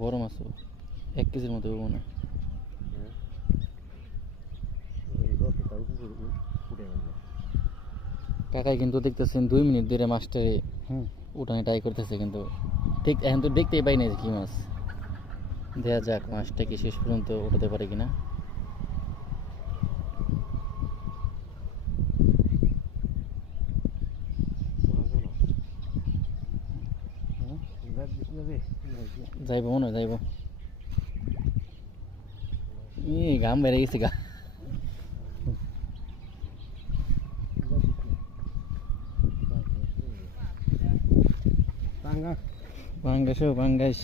বড় মাছ 1 কেজির মতো হবো না। কাকাই কিন্তু দেখতেছেন 2 মিনিট ধরে মাছটা উঠানে ট্রাই করতেছে, কিন্তু ঠিক এখন তো দেখতেই পাই না যে কি মাছ। দেখা যাক মাছটা কি শেষ পর্যন্ত উঠাতে পারে কিনা। যাইব মনে হয় যাইব। ঘাম বেড়ে গেছে গা। পাঙ্গাস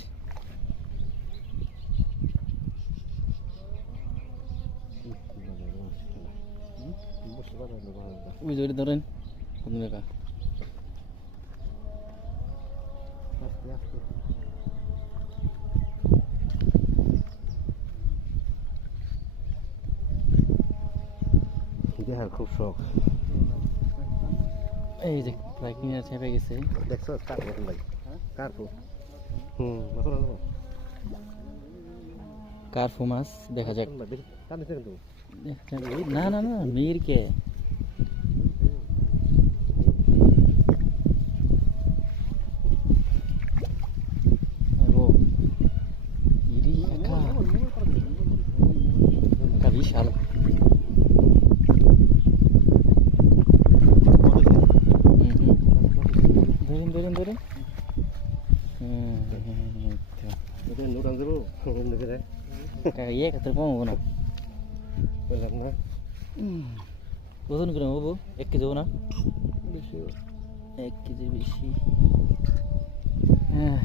ওই জড়ি ধরেন কাকা। দেখার খুব শখ। এই যে প্রায় কিনার চেপে গেছে। দেখছো কার মতন লাগে? কার্পু। কার্পু মাছ দেখা যাক। কিন্তু না না না মিরকে বিশাল। ধরেন ইয়ে কত কম হবো না। ওজন করে হবো 1 কেজি হবো না, 1 কেজি বেশি। হ্যাঁ